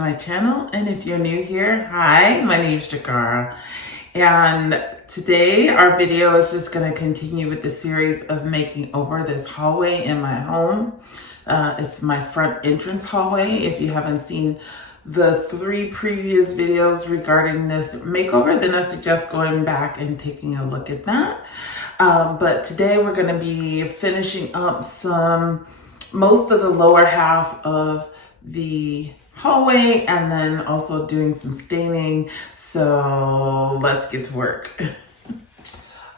to my channel, and if you're new here, hi, my name is Jakara, and today our video is just going to continue with the series of making over this hallway in my home. It's my front entrance hallway. If you haven't seen the 3 previous videos regarding this makeover, then I suggest going back and taking a look at that. But today we're going to be finishing up most of the lower half of the hallway and then also doing some staining. So let's get to work.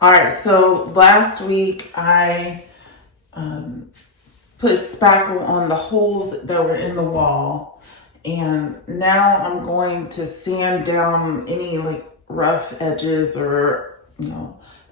All right, so last week I put spackle on the holes that were in the wall, and now I'm going to sand down any like rough edges or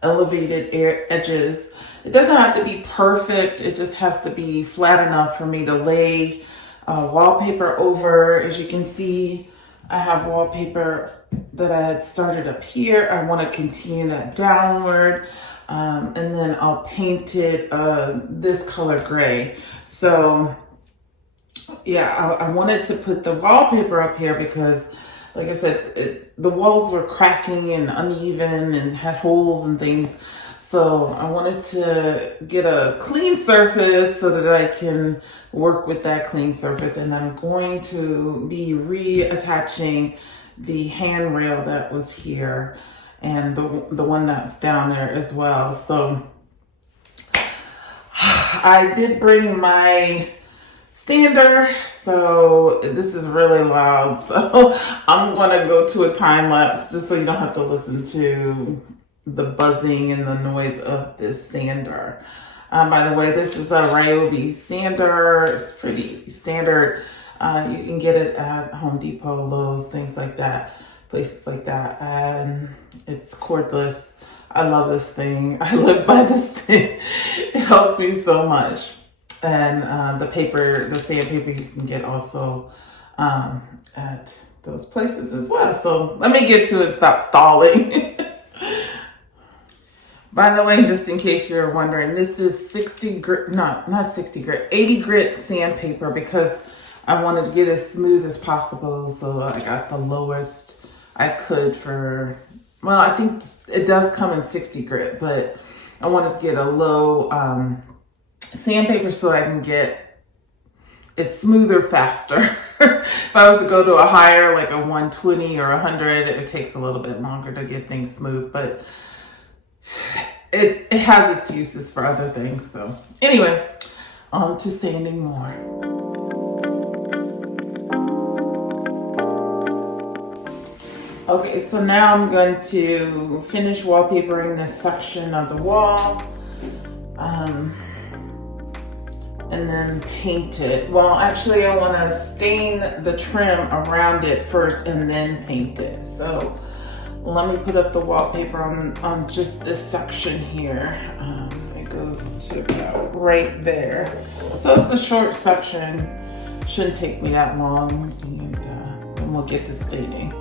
elevated edges. It doesn't have to be perfect. It just has to be flat enough for me to lay wallpaper over. As you can see, I have wallpaper that I had started up here. I want to continue that downward, and then I'll paint it this color gray. So yeah, I wanted to put the wallpaper up here because, like I said, the walls were cracking and uneven and had holes and things. So I wanted to get a clean surface so that I can work with that clean surface. And I'm going to be reattaching the handrail that was here and the one that's down there as well. So I did bring my stander, so this is really loud, so I'm gonna go to a time lapse just so you don't have to listen to the buzzing and the noise of this sander. By the way, this is a Ryobi sander. It's pretty standard. You can get it at Home Depot, Lowe's, things like that, places like that, and it's cordless. I love this thing. I live by this thing. It helps me so much. And the sandpaper you can get also at those places as well. So let me get to it, stop stalling. By the way, just in case you're wondering, this is 80 grit sandpaper because I wanted to get as smooth as possible. So I got the lowest I could for, well, I think it does come in 60 grit, but I wanted to get a low sandpaper so I can get it smoother faster. If I was to go to a higher, like a 120 or 100, it takes a little bit longer to get things smooth, but it has its uses for other things. So anyway, on to sanding more. Okay, so now I'm going to finish wallpapering this section of the wall. And then paint it. Well, actually I want to stain the trim around it first and then paint it. So let me put up the wallpaper on just this section here. It goes to about right there. So it's a short section. Shouldn't take me that long, and then we'll get to staining.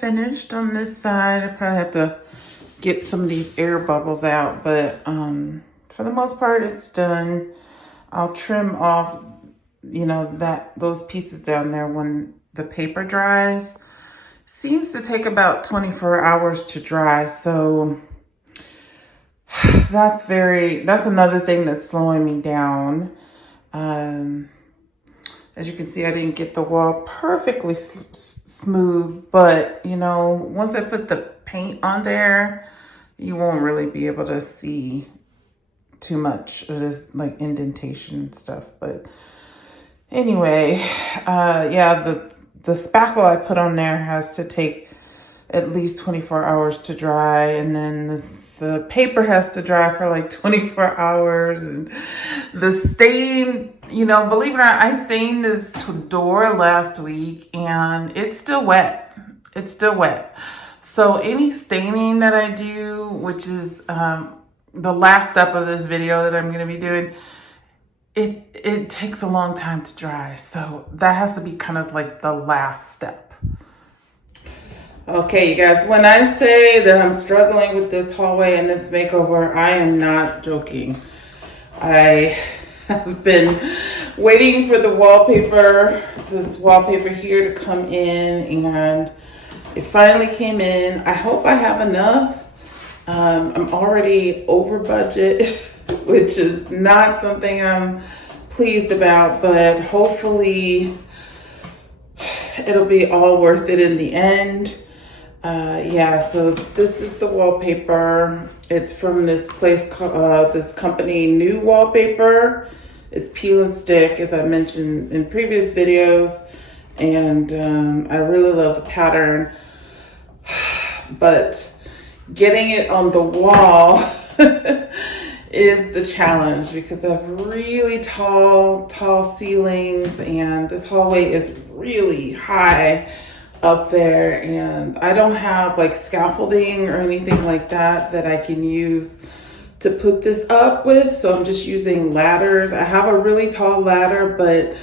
Finished on this side. I probably have to get some of these air bubbles out, but for the most part it's done. I'll trim off those pieces down there when the paper dries. Seems to take about 24 hours to dry, so that's another thing that's slowing me down. As you can see, I didn't get the wall perfectly smooth, but once I put the paint on there, you won't really be able to see too much of this like indentation and stuff. But anyway, yeah, the spackle I put on there has to take at least 24 hours to dry, and then the paper has to dry for like 24 hours, and the stain, you know, believe it or not, I stained this door last week and it's still wet. It's still wet. So any staining that I do, which is the last step of this video that I'm going to be doing, it takes a long time to dry. So that has to be kind of like the last step. Okay, you guys, when I say that I'm struggling with this hallway and this makeover, I am not joking. I have been waiting for the this wallpaper here to come in, and it finally came in. I hope I have enough. I'm already over budget, which is not something I'm pleased about, but hopefully it'll be all worth it in the end. Yeah, so this is the wallpaper. It's from this place, this company, New Wallpaper. It's peel and stick, as I mentioned in previous videos. And I really love the pattern. But getting it on the wall is the challenge, because I have really tall ceilings, and this hallway is really high up there, and I don't have like scaffolding or anything like that I can use to put this up with, so I'm just using ladders. I have a really tall ladder, but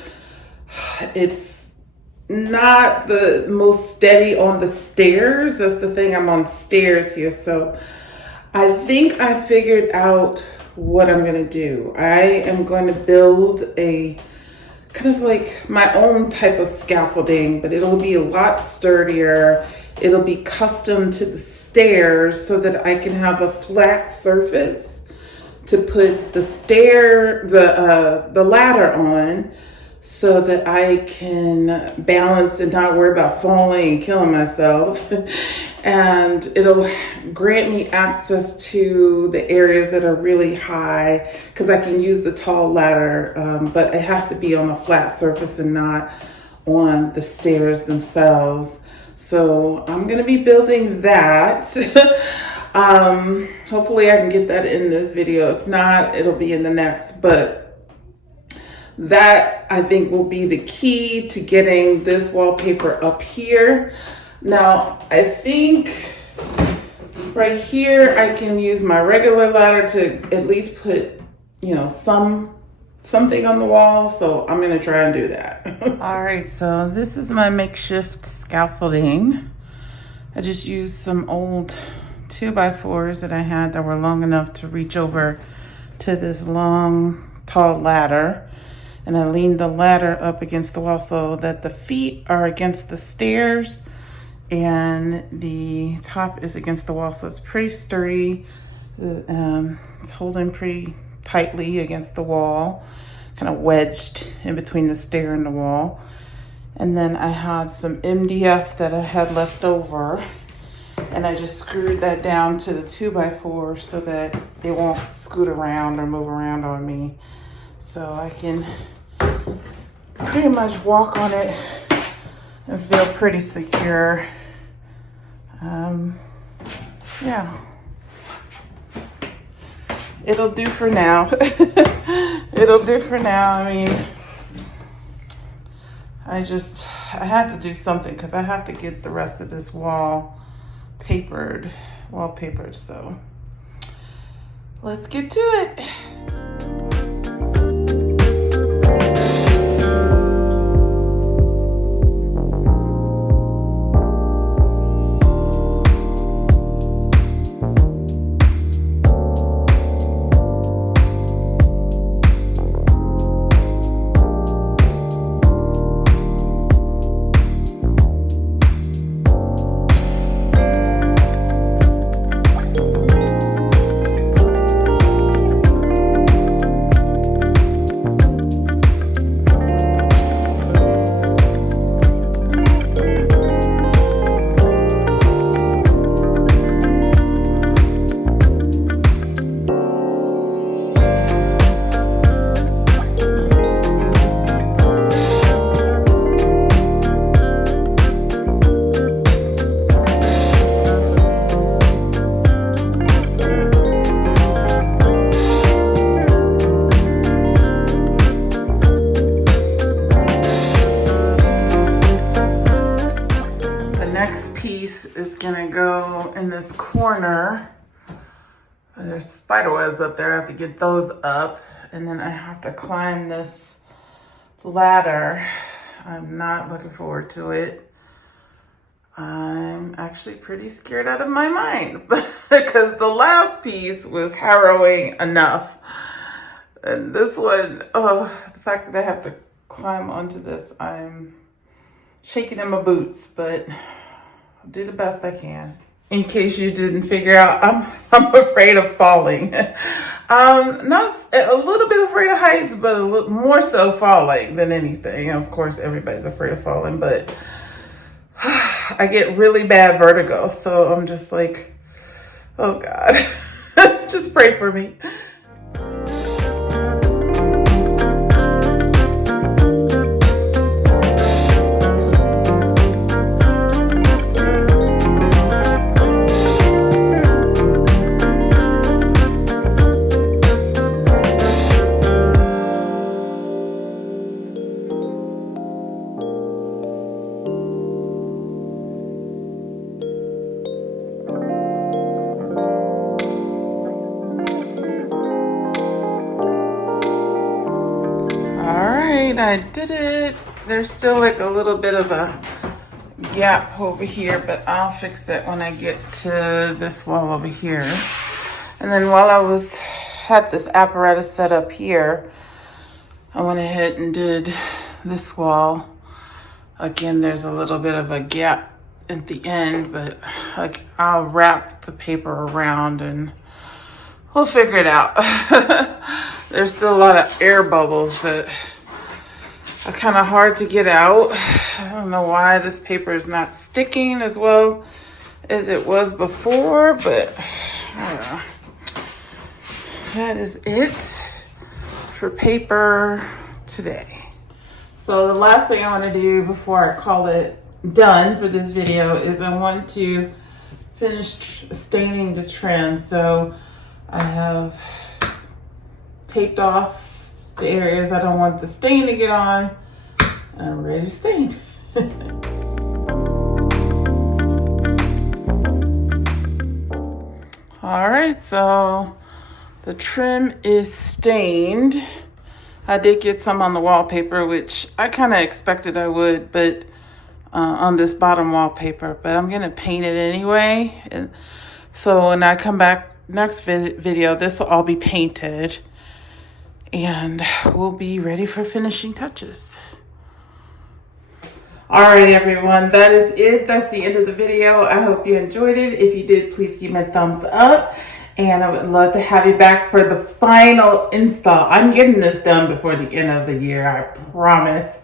it's not the most steady on the stairs. That's the thing, I'm on stairs here. So I think I figured out what I'm gonna do. I am going to build a kind of like my own type of scaffolding, but it'll be a lot sturdier. It'll be custom to the stairs so that I can have a flat surface to put the ladder on, so that I can balance and not worry about falling and killing myself. And it'll grant me access to the areas that are really high, because I can use the tall ladder, but it has to be on a flat surface and not on the stairs themselves. So I'm gonna be building that. Hopefully I can get that in this video. If not, it'll be in the next, but that I think will be the key to getting this wallpaper up here. Now, I think right here I can use my regular ladder to at least put, you know, something on the wall. So I'm gonna try and do that. All right, so this is my makeshift scaffolding. I just used some old 2x4s that I had that were long enough to reach over to this long, tall ladder. And I leaned the ladder up against the wall so that the feet are against the stairs and the top is against the wall. So it's pretty sturdy. It's holding pretty tightly against the wall, kind of wedged in between the stair and the wall. And then I had some MDF that I had left over, and I just screwed that down to the 2x4 so that it won't scoot around or move around on me. So I can pretty much walk on it and feel pretty secure. Yeah, it'll do for now. It'll do for now. I mean, I had to do something because I have to get the rest of this wallpapered. So let's get to it. piece is gonna go in this corner. There's spider webs up there. I have to get those up. And then I have to climb this ladder. I'm not looking forward to it. I'm actually pretty scared out of my mind because the last piece was harrowing enough. And this one, oh, the fact that I have to climb onto this, I'm shaking in my boots, but I'll do the best I can. In case you didn't figure out, I'm afraid of falling. Not a little bit afraid of heights, but a little more so falling than anything. Of course, everybody's afraid of falling, but I get really bad vertigo, so I'm just like, oh God, just pray for me. I did it. There's still like a little bit of a gap over here, but I'll fix that when I get to this wall over here. And then while I had this apparatus set up here, I went ahead and did this wall. Again, there's a little bit of a gap at the end, but like I'll wrap the paper around and we'll figure it out. There's still a lot of air bubbles that are kind of hard to get out. I don't know why this paper is not sticking as well as it was before, but I don't know. That is it for paper today. So the last thing I want to do before I call it done for this video is I want to finish staining the trim. So I have taped off the areas I don't want the stain to get on. I'm ready to stain. All right, so the trim is stained. I did get some on the wallpaper, which I kind of expected I would, but on this bottom wallpaper, but I'm gonna paint it anyway. And so when I come back next video, this will all be painted and we'll be ready for finishing touches. All right, everyone, that is it. That's the end of the video. I hope you enjoyed it. If you did, please give me a thumbs up. And I would love to have you back for the final install. I'm getting this done before the end of the year, I promise.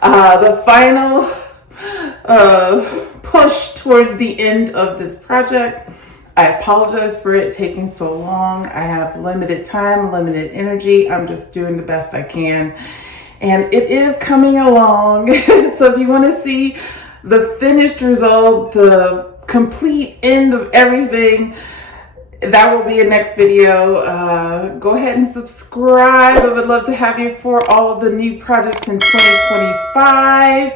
The final push towards the end of this project. I apologize for it taking so long. I have limited time, limited energy. I'm just doing the best I can. And it is coming along. So if you want to see the finished result, the complete end of everything, that will be a next video. Go ahead and subscribe. I would love to have you for all of the new projects in 2025.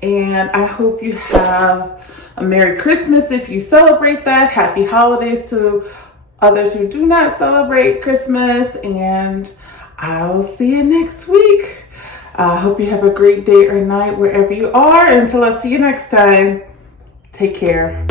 And I hope you have a Merry Christmas if you celebrate that. Happy holidays to others who do not celebrate Christmas. And I will see you next week. I hope you have a great day or night wherever you are. Until I see you next time, take care.